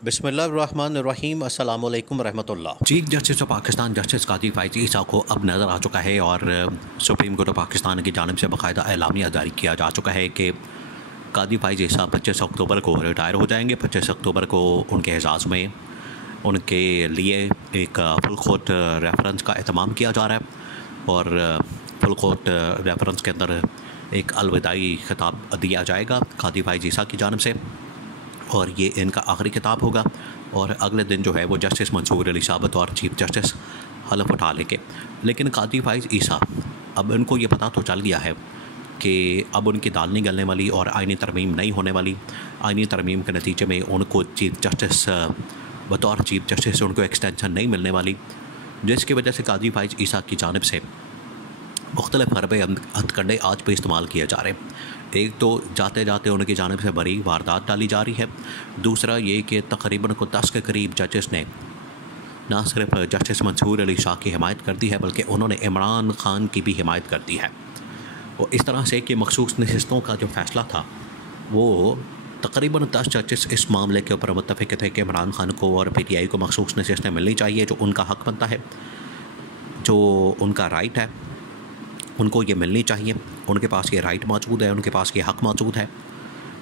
बिस्मिल्लाहिर्रहमानिर्रहीम अस्सलाम वालेकुम रहमतुल्लाह। Chief justice of Pakistan justice Qazi Faez ईसा को अब नज़र आ चुका है और सुप्रीम कोर्ट ऑफ पाकिस्तान की जानिब से बाकायदा एलामिया जारी किया जा चुका है कि कादी फ़ाइज़ ईसा 25 अक्टूबर को रिटायर हो जाएंगे। 25 अक्टूबर को उनके एजाज़ में उनके लिए एक फुल कोर्ट रेफरेंस का एहतमाम किया जा रहा है और फुल कोर्ट रेफरेंस के अंदर एक अलविदाई खिताब दिया जाएगा कादी फ़ाइज़ ईसा की जानिब से और ये इनका आखिरी किताब होगा। और अगले दिन जो है वो जस्टिस मंसूर अली साहब और चीफ जस्टिस हलफ उठा लेंगे। लेकिन कादी फ़ाइज़ ईसा अब इनको ये पता तो चल गया है कि अब उनकी दाल नहीं गलने वाली और आइनी तरमीम नहीं होने वाली। आइनी तरमीम के नतीजे में उनको चीफ जस्टिस बतौर चीफ जस्टिस उनको एक्सटेंशन नहीं मिलने वाली, जिसकी वजह से कादी फ़ाइज़ ईसा की जानिब से मुख्तलिफ़ हरबे हथकंडे आज भी इस्तेमाल किए जा रहे हैं। एक तो जाते जाते उनकी जानिब से बड़ी वारदात डाली जा रही है। दूसरा ये कि तकरीबन को 10 के करीब जजेस ने ना सिर्फ जस्टिस मंसूर अली शाह की हिमायत कर दी है बल्कि उन्होंने इमरान खान की भी हिमायत कर दी है। और इस तरह से कि मखसूस नशिस्तों का जो फ़ैसला था वो तकरीबन 10 जजेस इस मामले के ऊपर मुत्तफ़िक़ थे कि इमरान खान को और PTI को मखसूस नशिस्तें मिलनी चाहिए, जो उनका हक़ बनता है, जो उनका राइट है, उनको ये मिलनी चाहिए। उनके पास ये राइट मौजूद है, उनके पास ये हक़ मौजूद है।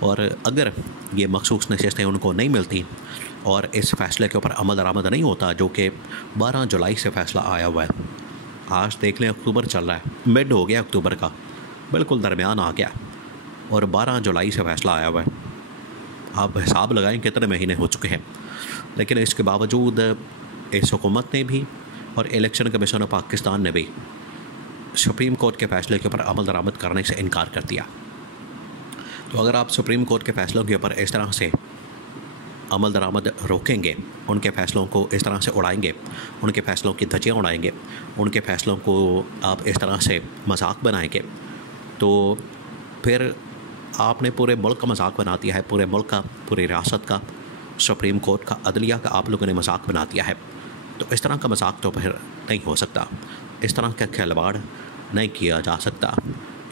और अगर ये मखसूस नशिस्तें उनको नहीं मिलती और इस फ़ैसले के ऊपर अमल दरामद नहीं होता, जो कि 12 जुलाई से फ़ैसला आया हुआ है, आज देख लें अक्टूबर चल रहा है, मिड हो गया अक्टूबर का, बिल्कुल दरमियान आ गया और 12 जुलाई से फ़ैसला आया हुआ है। आप हिसाब लगाएं कितने महीने हो चुके हैं। लेकिन इसके बावजूद इस हुकूमत ने भी और इलेक्शन कमीशन ऑफ पाकिस्तान ने भी सुप्रीम कोर्ट के फ़ैसले के ऊपर अमल दरामद करने से इनकार कर दिया। तो अगर आप सुप्रीम कोर्ट के फ़ैसलों के ऊपर इस तरह से अमल दरामद रोकेंगे, उनके फ़ैसलों को इस तरह से उड़ाएंगे, उनके फ़ैसलों की धज्जियाँ उड़ाएंगे, उनके फ़ैसलों को आप इस तरह से मजाक बनाएंगे, तो फिर आपने पूरे मुल्क का मजाक बना दिया है, पूरे मुल्क का, पूरी रियासत का, सुप्रीम कोर्ट का, अदलिया का आप लोगों ने मजाक बना दिया है। तो इस तरह का मजाक तो फिर नहीं हो सकता, इस तरह का खिलवाड़ नहीं किया जा सकता।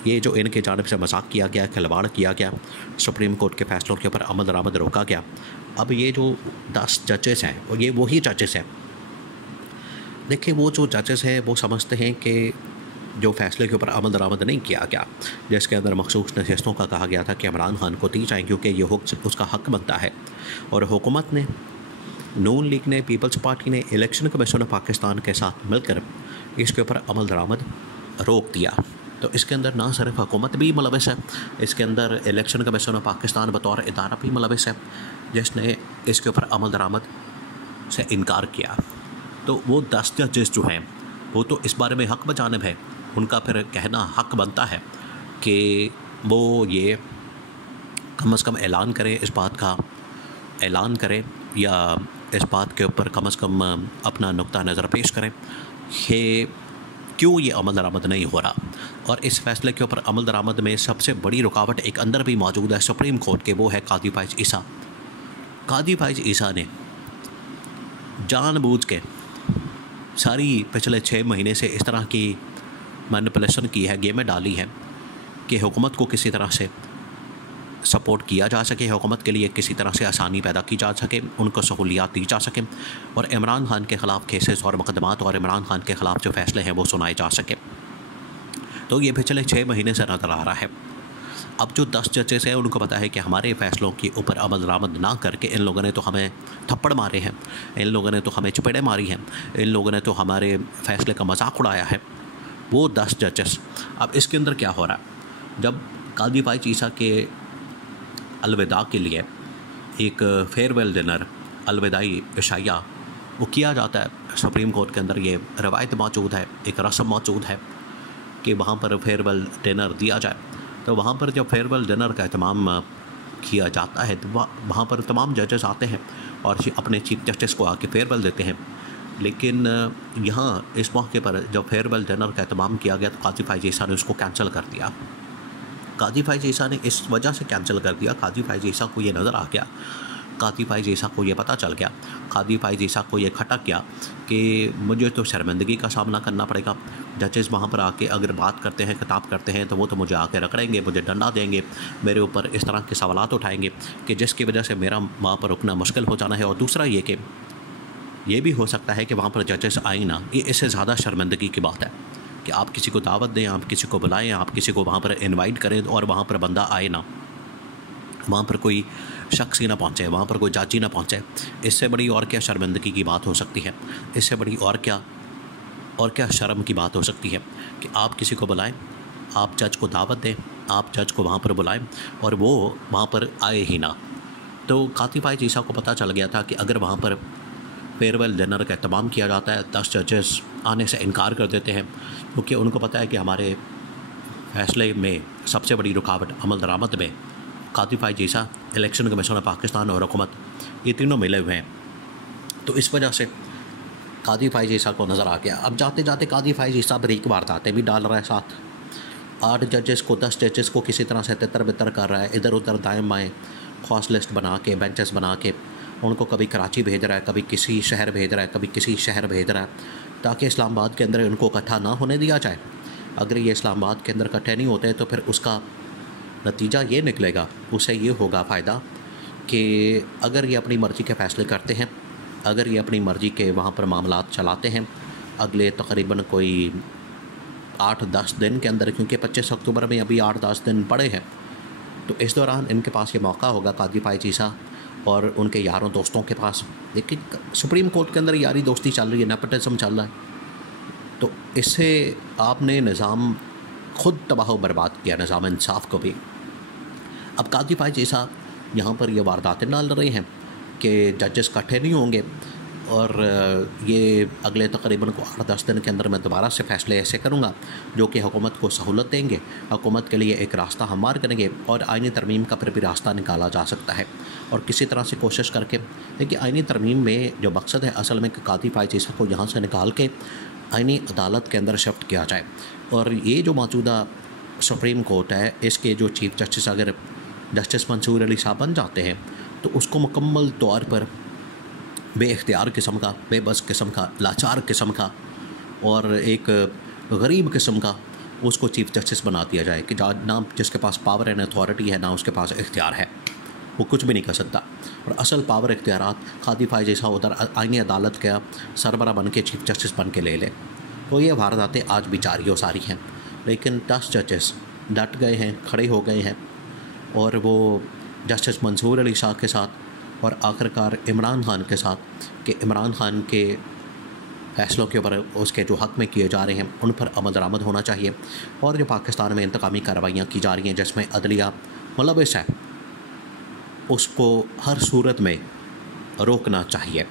ये जो इनकी जानिब से मजाक किया गया, खिलवाड़ किया गया, सुप्रीम कोर्ट के फ़ैसलों के ऊपर अमल दरामद रोका गया। अब ये जो 10 जजेस हैं और ये वही जजेस हैं, देखिए वो जो जजेस हैं वो समझते हैं कि जो फ़ैसले के ऊपर अमल दरामद नहीं किया गया, जिसके अंदर मखसूस नशिस्तों का कहा गया था कि इमरान खान को दी जाए क्योंकि ये उसका हक़ बनता है, और हुकूमत ने, नून लीग ने, पीपल्स पार्टी ने इलेक्शन कमीशन ऑफ पाकिस्तान के साथ मिलकर इसके ऊपर अमल दरामद रोक दिया। तो इसके अंदर ना सिर्फ हुकूमत भी मुलविस है, इसके अंदर इलेक्शन कमीशन ऑफ पाकिस्तान बतौर इदारा भी मुलविस है, जिसने इसके ऊपर अमल दरामद से इनकार किया। तो वो 10 जजेस जो हैं वो तो इस बारे में हक़ बजानिब है, उनका फिर कहना हक़ बनता है कि वो ये कम से कम ऐलान करें, इस बात का ऐलान करें या इस बात के ऊपर कम से कम अपना नुक्ता नज़र पेश करें कि क्यों ये अमल दरामद नहीं हो रहा। और इस फ़ैसले के ऊपर अमल दरामद में सबसे बड़ी रुकावट एक अंदर भी मौजूद है सुप्रीम कोर्ट के, वो है कादी फ़ाइज़ ईसा। कादी फ़ाइज़ ईसा ने जानबूझ के सारी पिछले 6 महीने से इस तरह की मैनिपुलेशन की है, गेमें डाली हैं कि हुकूमत को किसी तरह से सपोर्ट किया जा सके, हुकूमत के लिए किसी तरह से आसानी पैदा की जा सके, उनको सहूलियात दी जा सके और इमरान खान के ख़िलाफ़ केसेस और मुकदमात और इमरान खान के ख़िलाफ़ जो फ़ैसले हैं वो सुनाए जा सके। तो ये पिछले 6 महीने से नज़र आ रहा है। अब जो 10 जजेस हैं उनको पता है कि हमारे फ़ैसलों के ऊपर अमल दरामद ना करके इन लोगों ने तो हमें थप्पड़ मारे हैं, इन लोगों ने तो हमें चपेड़े मारी हैं, इन लोगों ने तो हमारे फ़ैसले का मजाक उड़ाया है। वो 10 जजेस, अब इसके अंदर क्या हो रहा है, जब कादी फ़ाइज़ ईसा के अलविदा के लिए एक फेयरवेल डिनर, अलविदाई इशाया वो किया जाता है, सुप्रीम कोर्ट के अंदर ये रवायत मौजूद है, एक रस्म मौजूद है कि वहाँ पर फेयरवेल डिनर दिया जाए। तो वहाँ पर जब फेयरवेल डिनर का एहतमाम किया जाता है तो वहाँ पर तमाम जजेस आते हैं और अपने चीफ जस्टिस को आके फेयरवेल देते हैं। लेकिन यहाँ इस मौके पर जब फेयरवेल डिनर का एहतमाम किया गया तो कादी फ़ाइज़ ईसा ने उसको कैंसिल कर दिया। कादी फ़ाइज़ ईसा ने इस वजह से कैंसिल कर दिया, कादी फ़ाइज़ ईसा को ये नज़र आ गया कादी फ़ाइज़ ईसा को ये पता चल गया, कादी फ़ाइज़ ईसा को ये खटक गया कि मुझे तो शर्मिंदगी का सामना करना पड़ेगा। जजेस वहाँ पर आके अगर बात करते हैं, खिताब करते हैं, तो वो तो मुझे आके रगड़ेंगे, मुझे डंडा देंगे, मेरे ऊपर इस तरह के सवालात उठाएंगे कि जिसकी वजह से मेरा वहाँ पर रुकना मुश्किल हो जाना है। और दूसरा ये कि ये भी हो सकता है कि वहाँ पर जजेस आए ना, ये इससे ज़्यादा शर्मिंदगी की बात है कि आप किसी को दावत दें, आप किसी को बुलाएं, आप किसी को वहाँ पर इनवाइट करें और वहाँ पर बंदा आए ना, वहाँ पर कोई शख्स ही ना पहुँचे, वहाँ पर कोई जज ही ना पहुँचे। इससे बड़ी और क्या शर्मिंदगी की बात हो सकती है, इससे बड़ी और क्या शर्म की बात हो सकती है कि आप किसी को बुलाएं, आप जज को दावत दें, आप जज को वहाँ पर बुलाएं और वो वहाँ पर आए ही ना। तो कादी फ़ाइज़ ईसा को पता चल गया था कि अगर वहाँ पर फेयरवेल डिनर का एहतमाम किया जाता है, 10 जजेस आने से इनकार कर देते हैं क्योंकि उनको पता है कि हमारे फैसले में सबसे बड़ी रुकावट अमल दरामद में कादी फ़ाइज़ ईसा, इलेक्शन कमीशन ऑफ पाकिस्तान और हुकूमत, ये तीनों मिले हुए हैं। तो इस वजह से कादी फ़ाइज़ ईसा को नज़र आ गया। अब जाते जाते कादी फ़ाइज़ ईसा बरीक वारदातें भी डाल रहा है साथ, 8 जजेस को 10 जजेस को किसी तरह से तितर बितर कर रहा है, इधर उधर दाएँ बाएँ ख़ास लिस्ट बना के, बेंचेस बना के उनको कभी कराची भेज रहा है, कभी किसी शहर भेज रहा है, कभी किसी शहर भेज रहा है, ताकि इस्लामाबाद के अंदर उनको इकट्ठा ना होने दिया जाए। अगर ये इस्लामाबाद के अंदर इकट्ठे नहीं होते तो फिर उसका नतीजा ये निकलेगा, उसे ये होगा फ़ायदा कि अगर ये अपनी मर्ज़ी के फ़ैसले करते हैं, अगर ये अपनी मर्ज़ी के वहाँ पर मामलात चलाते हैं अगले तकरीबन कोई 8-10 दिन के अंदर, क्योंकि 25 अक्टूबर में अभी 8-10 दिन पड़े हैं, तो इस दौरान इनके पास ये मौका होगा कादी फ़ाइज़ ईसा और उनके यारों दोस्तों के पास। देखिए सुप्रीम कोर्ट के अंदर यारी दोस्ती चल रही है, नेपोटिज्म चल रहा है, तो इससे आपने निज़ाम खुद तबाह बर्बाद किया, निज़ाम इंसाफ को भी। अब कादी फ़ाइज़ ईसा यहाँ पर ये वारदातें डाल रहे हैं कि जजेस इकट्ठे नहीं होंगे और ये अगले तकरीबन को 8-10 दिन के अंदर मैं दोबारा से फ़ैसले ऐसे करूँगा जो कि हुकूमत को सहूलत देंगे, हुकूमत के लिए एक रास्ता हमवार करेंगे और आईनी तरमीम का फिर भी रास्ता निकाला जा सकता है। और किसी तरह से कोशिश करके देखिए आईनी तरमीम में जो मकसद है असल में कि कादी फ़ाइज़ ईसा को यहाँ से निकाल के आईनी अदालत के अंदर शिफ्ट किया जाए। और ये जो मौजूदा सुप्रीम कोर्ट है, इसके जो चीफ जस्टिस अगर जस्टिस मंसूर अली साहब बन जाते हैं तो उसको मुकम्मल तौर पर बेइख्तियार किस्म का, बेबस किस्म का, लाचार किस्म का और एक गरीब किस्म का उसको चीफ जस्टिस बना दिया जाए कि ना जिसके पास पावर एंड अथॉरिटी है, ना उसके पास इख्तियार है, वो कुछ भी नहीं कर सकता। और असल पावर इख्तियारात कादी फ़ाइज़ ईसा उधर आईनी अदालत का सरबरा बन के चीफ जस्टिस बन के ले लें। तो ये वारदातें आज भी जारी हो सारी हैं, लेकिन 10 जजेस डट गए हैं, खड़े हो गए हैं और वो जस्टिस मंसूर अली शाह के साथ और आखिरकार इमरान खान के साथ कि इमरान खान के फ़ैसलों के ऊपर उसके जो हक़ में किए जा रहे हैं उन पर अमल दरामद होना चाहिए और जो पाकिस्तान में इंतकामी कार्रवाइयाँ की जा रही हैं जिसमें अदलिया मुलविस है उसको हर सूरत में रोकना चाहिए।